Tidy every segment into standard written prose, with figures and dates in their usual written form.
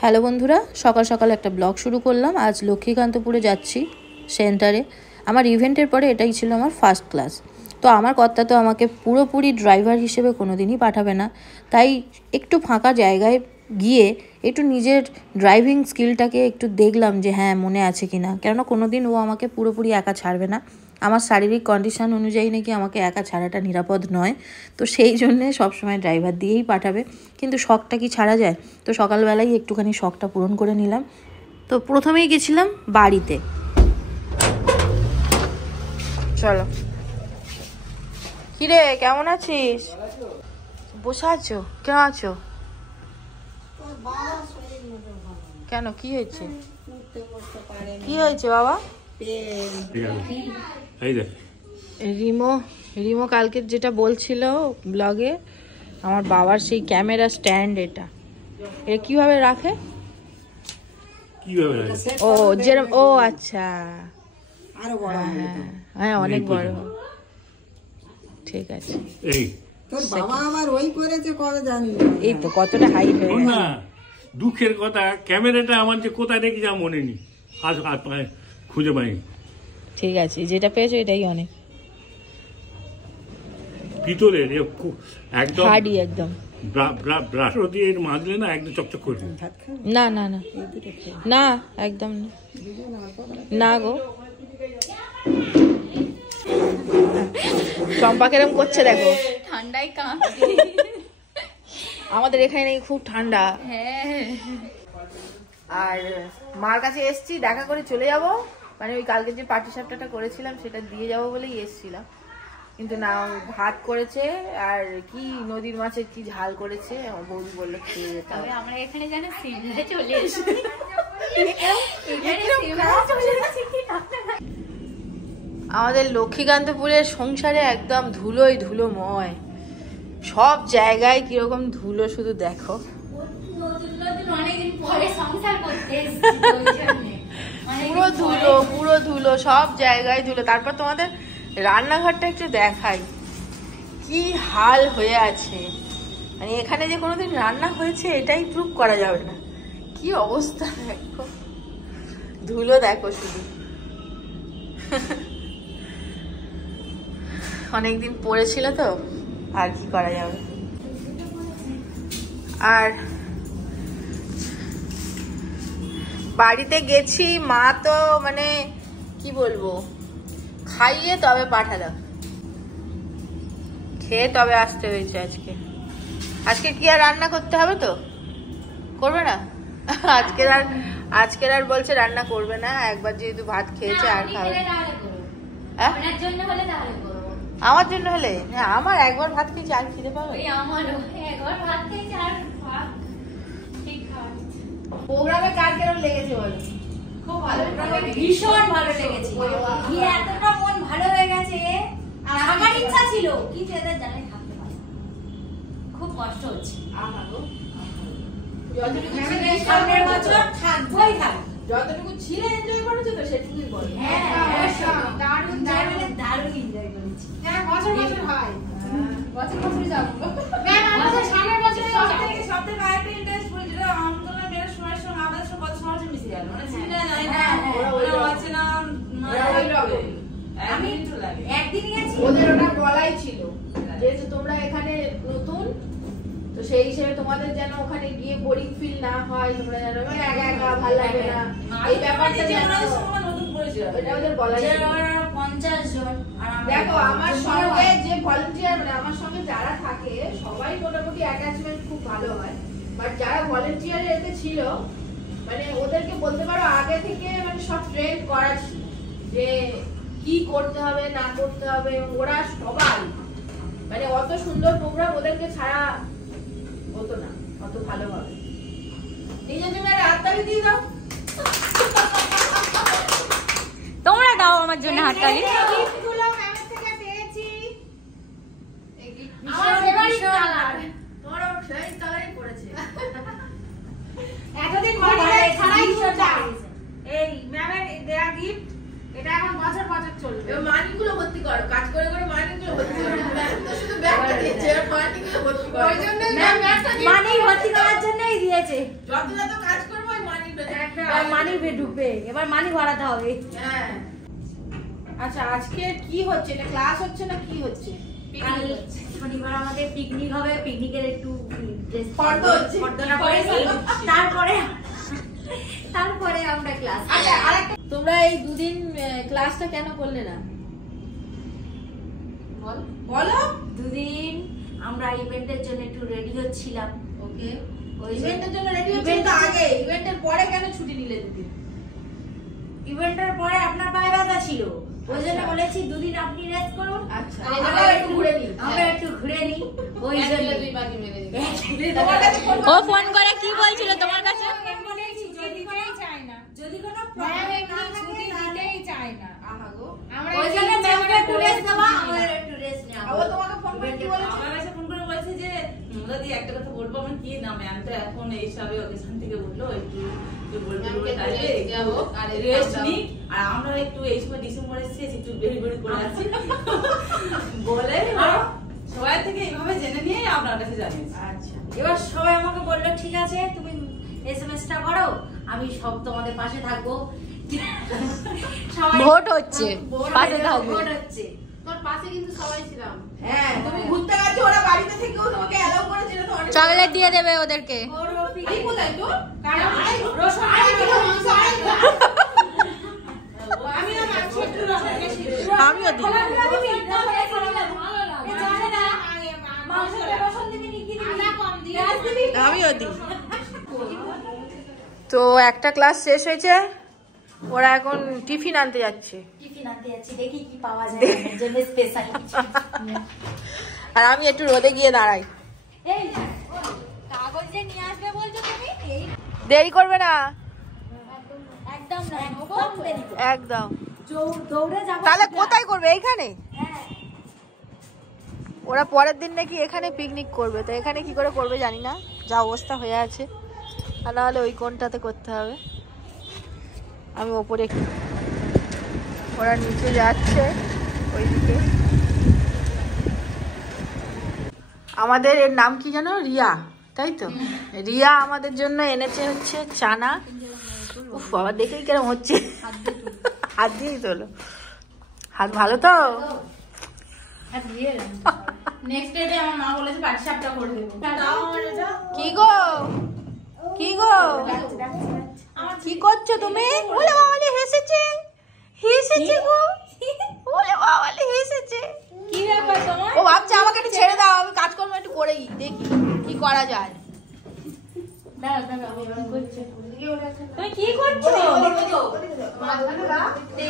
Hello বন্ধুরা, সকাল সকাল একটা ব্লগ শুরু করলাম। আজ লক্ষ্মীকান্তপুরে যাচ্ছি সেন্টারে। আমার ইভেন্টের পরে এটাই ছিল আমার ফার্স্ট ক্লাস। তো আমার কর্তা তো আমাকে পুরোপুরি ড্রাইভার হিসেবে কোনো দিনই পাঠাবে না, তাই একটু ফাঁকা জায়গায় গিয়ে একটু নিজের ড্রাইভিং স্কিলটাকে একটু দেখলাম যে হ্যাঁ মনে আছে কি না, কেননা কোনো দিন ও আমাকে পুরোপুরি একা ছাড়বে না। আমার শারীরিক কন্ডিশান অনুযায়ী নাকি আমাকে একা ছাড়াটা নিরাপদ নয়, তো সেই জন্যে সবসময় ড্রাইভার দিয়েই পাঠাবে। কিন্তু শখটা কি ছাড়া যায়? তো সকালবেলাই একটুখানি শখটা পূরণ করে নিলাম। তো প্রথমেই গেছিলাম বাড়িতে। চলো। কিরে, কেমন আছিস? বসে আছো? কেমন আছো? কেন, কি হয়েছে? কি হয়েছে বাবা? রিমো কালকে যেটা বলছিল ব্লগে, আমার বাবার সেই ক্যামেরা স্ট্যান্ড, এটা কিভাবে রাখে? ও যেরকম, ও আচ্ছা, হ্যাঁ অনেক বড়। ঠিক আছে, এই তো কতটা হাইট হয়ে গেছে। দুঃখের কথা, ক্যামেরাটা আমার যে কোথায় রেখে যা মনে নেই, আজ খুঁজে পাইনি। ঠিক আছে, যেটা পেয়েছো এটাই অনেক। ভিতরের একদম হার্ডি, একদম ব্রাশ দিয়ে মাজলে না একদম চকচক করবে। না না না না, একদম না গো। চম্পা কেরম করছে দেখো, ঠান্ডায় কান। আমাদের এখানে নেই, খুব ঠান্ডা। হ্যাঁ, আর মার কাছে এসছি, দেখা করে চলে যাব, মানে ওই কালকে যে পাটি সাপটাটা করেছিলাম সেটা দিয়ে যাব বলেই এসছিলাম। কিন্তু না, ভাত করেছে আর কি নদীর মাছের কি ঝাল করেছে, আমার বৌদি বললো খেয়ে যেতে হবে। আমরা এখানে জানো সিমলা চলে এসেছি। আমাদের লক্ষ্মীকান্তপুরের সংসারে একদম ধুলোই ধুলোময়, সব জায়গায় কিরকম ধুলো শুধু দেখো। পুরো ধুলো, পুরো ধুলো, সব জায়গায় ধুলো। তারপর তোমাদের রান্নাঘরটা একটু দেখাই, কি হাল হয়ে আছে। মানে এখানে যে কোনোদিন রান্না হয়েছে এটাই প্রুভ করা যাবে না, কি অবস্থা দেখো, ধুলো দেখো শুধু। অনেকদিন পড়েছিল তো, আর কি করা যাবে। আর বাড়িতে গেছি, মা তো মানে কি বলবো, খাইয়ে তবে পাঠালাম, খেয়ে তবে আসতে হয়েছে আজকে। আজকে কি আর রান্না করতে হবে? তো করবে না আজকের আর বলছে রান্না করবে না, একবার যেহেতু ভাত খেয়েছে আর খাবে। আমার জন্য হলে, হ্যাঁ আমার একবার ভাত খেয়েছি আর খিদে পাবে। প্রোগ্রামে কার কেমন লেগেছে বলো? খুব ভালো, ভীষণ ভালো লেগেছে। এতটা মন ভালো হয়ে গেছে, আর আমার ইচ্ছা ছিল কি যেতে জানে থাকতে পারে, খুব কষ্ট হচ্ছে। সামনের বছর থাকবোই থাকবো, যতটুকু ছিল এনজয় করেছো তো সেটুকুই বলো। হ্যাঁ দারুণ দারুণ দারুণ এনজয় করেছি। হ্যাঁ বছর বছর হয়, বছর বছর যাবো। আমাদের সামনের বছর সবথেকে আরেকটা ইন্টারেস্ট হলো যেটা আন্দোলন মেয়ের সময়ের সঙ্গে আমাদের সঙ্গে কত সহজে মিশে গেল, মানে চিন্তা নাই না, ওরা আছে না ওই রকম। আমি একদিন গেছি, ওদের ওটা বলাই ছিল যেহেতু তোমরা এখানে নতুন, তো সেই হিসেবে তোমাদের যেন ওখানে গিয়ে বোরিং ফিল না হয়, তোমরা যেন একা একা ভালো লাগে না, এই ব্যাপারটা যেন নতুন পরিচয়, এটা ওদের বলাই ছিল। 50 জন। দেখো আমার সঙ্গে যে ভলান্টিয়ার, মানে আমার সঙ্গে যারা থাকে সবাই মোটামুটি অ্যাটাচমেন্ট খুব ভালো হয়, বাট যারা ভলান্টিয়ারে এতে ছিল মানে ওদেরকে বলতে পারো আগে থেকে মানে সব ট্রেন করা ছিল যে কি করতে হবে না করতে হবে। ওরা সবাই মানে অত সুন্দর প্রোগ্রাম ওদেরকে ছাড়া হতো না অত ভালোভাবে। নিজের জন্য হাততালি দিয়ে দাও, তোমরা দাও আমার জন্য হাততালি। আমার ফেভারিট কালার, তোমারও সেই কালারই পড়েছে। এতদিন মানিব্যাগ ছাড়াই ঘুরতা, এই ম্যামের দেয়া গিফট, এটা এখন বছর বছর চলবে। মানিগুলো ভর্তি করো, কাজ করে করে মানিগুলো ভর্তি করো, শুধু ব্যাগটা দিয়েছে, মানিগুলো ভর্তি করো। ওই জন্য মানি ভর্তি করার জন্যই দিয়ে দিয়েছে। যত যত কাজ করবো ওই মানি মানি ঢুকবে, এবার মানি বাড়াতে হবে। হ্যাঁ। আচ্ছা আজকে কি হচ্ছে, এটা ক্লাস হচ্ছে না কি হচ্ছে? কাল শনিবার আমাদের পিকনিক হবে, পিকনিকের একটু ফর্দ হচ্ছে। ফর্দটা করে নিই, তারপরে আমরা ক্লাস। আচ্ছা আরেকটা তোমরা এই দুদিন ক্লাসটা কেন করলে না? বলো। দুদিন আমরা ইভেন্টের জন্য একটু রেডি হচ্ছিলাম। ওকে, ওই ইভেন্টের জন্য রেডি হচ্ছে তো আগে, ইভেন্টের পরে কেন ছুটি নিলে দুদিন? ইভেন্টের পরে আপনার পায়ে ব্যথা ছিল, ওই জন্য বলেছি দুদিন আপনি রেস্ট করুন। আচ্ছা, আমরা একটু ঘুরে নিই, ওই জন্য দুই বাকি মেরে দিই। ও ফোন করে কি বলছিল তোমার কাছে? যদি কোনো প্রবলেম না থাকে দিতেই চায় না। আহা গো, ওই জন্য ম্যামকে একটু রেস্ট দেওয়া, আমাদের একটু রেস্ট নেওয়া। ও তোমাকে ফোন করে কি বলেছে? আমার কাছে ফোন করে বলছে যে দাদি একটা কথা বলবো, আমার কি না ম্যাম তো এখন এইসবে ওকেশন থেকে বললো একটু রেস্ট নিই, আর আমরা একটু এই সময় ডিসেম্বরে শেষ একটু বেরি বেরি করে আছি বলে সবাই থেকে এইভাবে জেনে নিয়ে আপনার কাছে জানিয়েছি। আচ্ছা, এবার সবাই আমাকে বললো ঠিক আছে তুমি এসএমএসটা করো, আমি সব তোমাদের পাশে থাকবো। সবাই ভোট হচ্ছে, পাশে থাকবে। ভোট হচ্ছে। তোর পাশে কিন্তু সবাই ছিলাম। হ্যাঁ, তুমি ঘুরতে গেছো, ওরা বাড়িতে থেকেও তোমাকে অ্যালাউ করেছিল তো অনেক। চকলেট দিয়ে দেবে ওদেরকে। এই কোথায় তো? কারণ রসুন আমি না মাছি একটু রসুন বেশি। আমিও দিই। আমিও দিই। তো একটা ক্লাস শেষ হয়েছে, ওরা এখন টিফিন আনতে যাচ্ছে। টিফিন আনতে যাচ্ছি, দেখি কি পাওয়া যায় আমার জন্য স্পেশাল কিছু। আর আমি একটু রোদে গিয়ে দাঁড়াই। এই কাগজ যে নিয়ে আসবে বলছো তুমি, এই দেরি করবে না একদম না, একদম দেরি করো। একদম। দৌড়ে যাবো। তাহলে কোথায় করবে? এইখানে? হ্যাঁ, ওরা পরের দিন নাকি এখানে পিকনিক করবে, তো এখানে কি করে করবে জানি না, যা অবস্থা হয়ে আছে। আর নাহলে ওই কোনটাতে করতে হবে। আমি ওপরে, ওরা নিচে যাচ্ছে ওইদিকে। আমাদের এর নাম কি জানো? রিয়া, তাই তো? রিয়া আমাদের জন্য এনেছে হচ্ছে চানা। উফ বাবা, দেখেই কেরম হচ্ছে। হাত দিয়েই তোলো। হাত ভালো তো? নেক্সট ডে আমার মা বলেছে পাটিসাপটা করে দেবো। কি গো, কি গো, কি করছো তুমি? ওলে বাবালে হেসেছে, হেসেছে গো, ওলে বাবালে হেসেছে। কি ব্যাপার তোমার? ও ভাবছে আমাকে একটু ছেড়ে দাও, আমি কাজকর্ম একটু করেই দেখি কি করা যায়। তুমি কি করছো?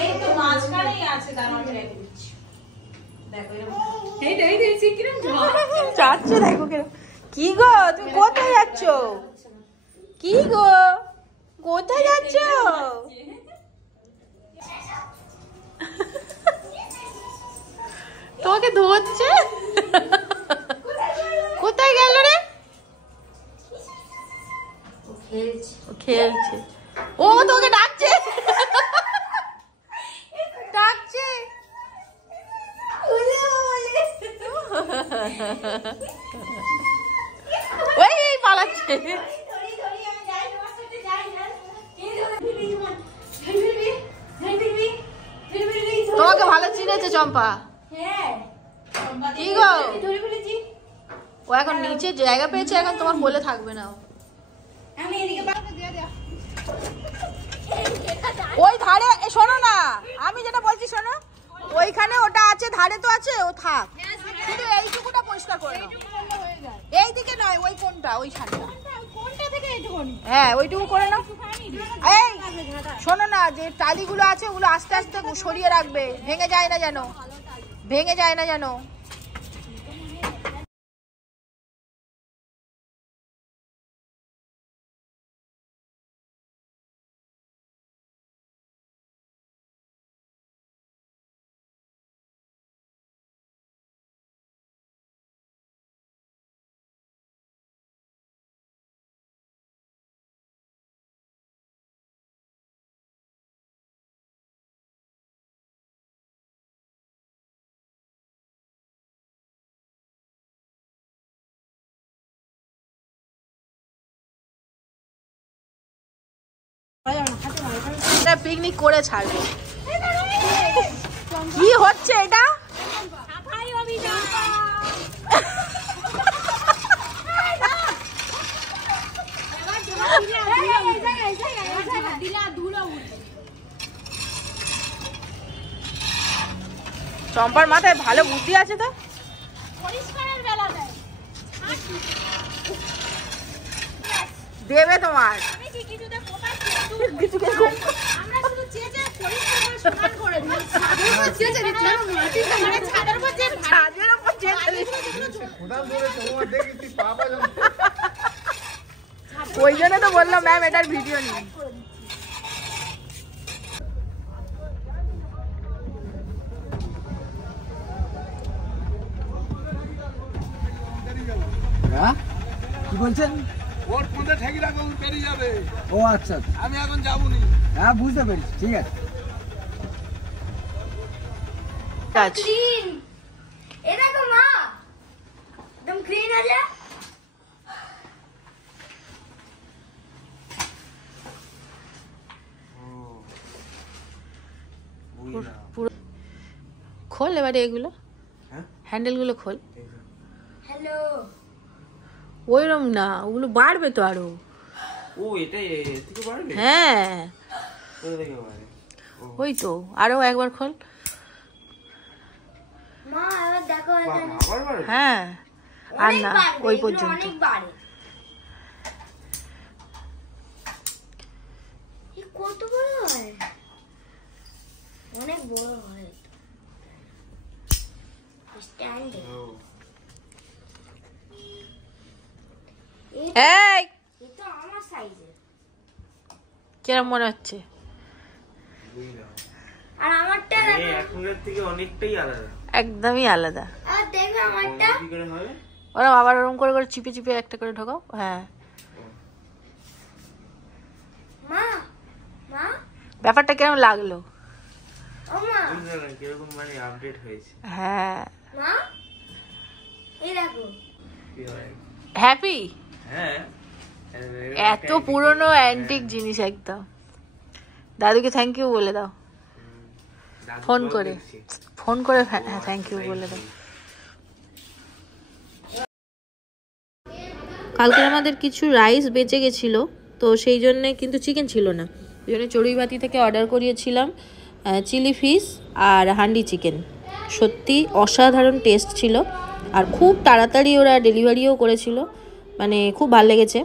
এই তো মাঝখানেই আছে, তার মাঝে রেখে দিচ্ছি। দেখো এই কিরম যাচ্ছে, দেখো কেন। কি গো, তুমি কোথায় যাচ্ছ? কি গো, কোথায় যাচ্ছ? তোমাকে ধরছে। কোথায় গেল রে? ও খেলছে। ও তোকে ডাকছে, ডাকছে। ওই পালাচ্ছে। তোমাকে ভালো চিনেছে চম্পা। কি গো, ও এখন নিচে জায়গা পেয়েছে, এখন তোমার বলে থাকবে না। ওই ধারে, শোনো না, আমি যেটা বলছি শোনো, ওইখানে ওটা আছে, ধারে তো আছে, ও থাক, শুধু এইটুকুটা পরিষ্কার করে নাও। এইদিকে নয়, ওই কোনটা, ওইখানটা। হ্যাঁ, ওইটুকু করে নাও। এই শোনো না, যে টালিগুলো আছে ওগুলো আস্তে আস্তে সরিয়ে রাখবে, ভেঙে যায় না যেন, ভেঙে যায় না যেন। এখানে পিকনিক করে ছাড়বে। কি হচ্ছে এটা? চম্পার মাথায় ভালো বুদ্ধি আছে তো। দেবে তোমার ওই জন্য তো বললাম ম্যাম এটার ভিডিও নিই। কি বলছেন? ওর ফোনে ঠেকি রাখো, বেরিয়ে যাবে। ও আচ্ছা, আমি এখন যাবনি। হ্যাঁ বুঝতে পেরেছি, ঠিক আছে। ক্লিন এ দেখো মা, একদম ক্লিন আছে। খোল এবারে এগুলো, হ্যান্ডেল গুলো খোল। হ্যালো, ওইরকম না, ওগুলো বাড়বে তো আরো। ও এটা থেকে বাড়বে? হ্যাঁ কোথা থেকে বাড়বে? ওই তো, আরো একবার খোল। মা এবার দেখো এখানে আবার বাড়বে? হ্যাঁ আর অনেক না, বাড়বে, ওই এগুলো পর্যন্ত। অনেক বাড়ে। এ কত বড় হয়, অনেক বড় হয় স্ট্যান্ড। এই এটা আমার সাইজের, কিরম মনে হচ্ছে? আর আমারটা দেখো এখনকার থেকে অনেকটাই আলাদা। একদমই আলাদা। আর দেখবে আমারটা কি করে হবে? ওরম আবার ওরম করে করে চিপে চিপে একটা করে ঢোকাও। হ্যাঁ মা, মা ব্যাপারটা কেমন লাগলো? ও মা, কিরকম মানে আপডেট হয়েছে? হ্যাঁ মা এই দেখো কি হয়? হ্যাপি। হ্যাঁ এত পুরনো অ্যান্টিক জিনিস একদম। দাদুকে থ্যাংক ইউ বলে দাও, ফোন করে হ্যাঁ থ্যাংক ইউ বলে দাও। কালকে আমাদের কিছু রাইস বেঁচে গেছিলো, তো সেই জন্যে কিন্তু চিকেন ছিল না, ওই জন্য চড়ুইবাতি থেকে অর্ডার করিয়েছিলাম চিলি ফিশ আর হান্ডি চিকেন। সত্যি অসাধারণ টেস্ট ছিল, আর খুব তাড়াতাড়ি ওরা ডেলিভারিও করেছিল, মানে খুব ভালো লেগেছে।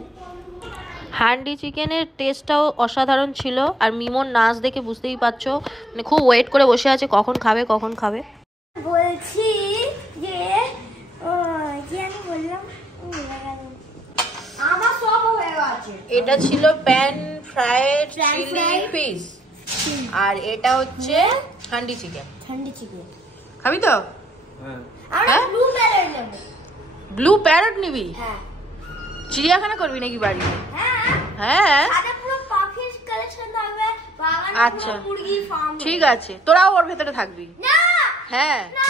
হান্ডি চিকেনের টেস্টটাও অসাধারণ ছিল, আর মিমোর নাচ দেখে বুঝতেই পারছো, মানে খুব ওয়েট করে বসে আছে কখন খাবে কখন খাবে। বলছি যে কি আমি বললাম, আমার সব হয়ে গেছে। এটা ছিল প্যান ফ্রাইড চিলি ফিশ, আর এটা হচ্ছে হান্ডি চিকেন। ঠান্ডি চিকেন খাবি তো? আমরা ব্লু প্যারেট নেব। ব্লু প্যারট নিবি? হ্যাঁ চিড়িয়াখানা করবি নাকি বাড়িতে? হ্যাঁ হ্যাঁ সাথে পুরো পাখির কালেকশন থাকবে, বাগানে আচ্ছা পুরো মুরগি ফার্ম। ঠিক আছে, তোরাও ওর ভেতরে থাকবি। না হ্যাঁ না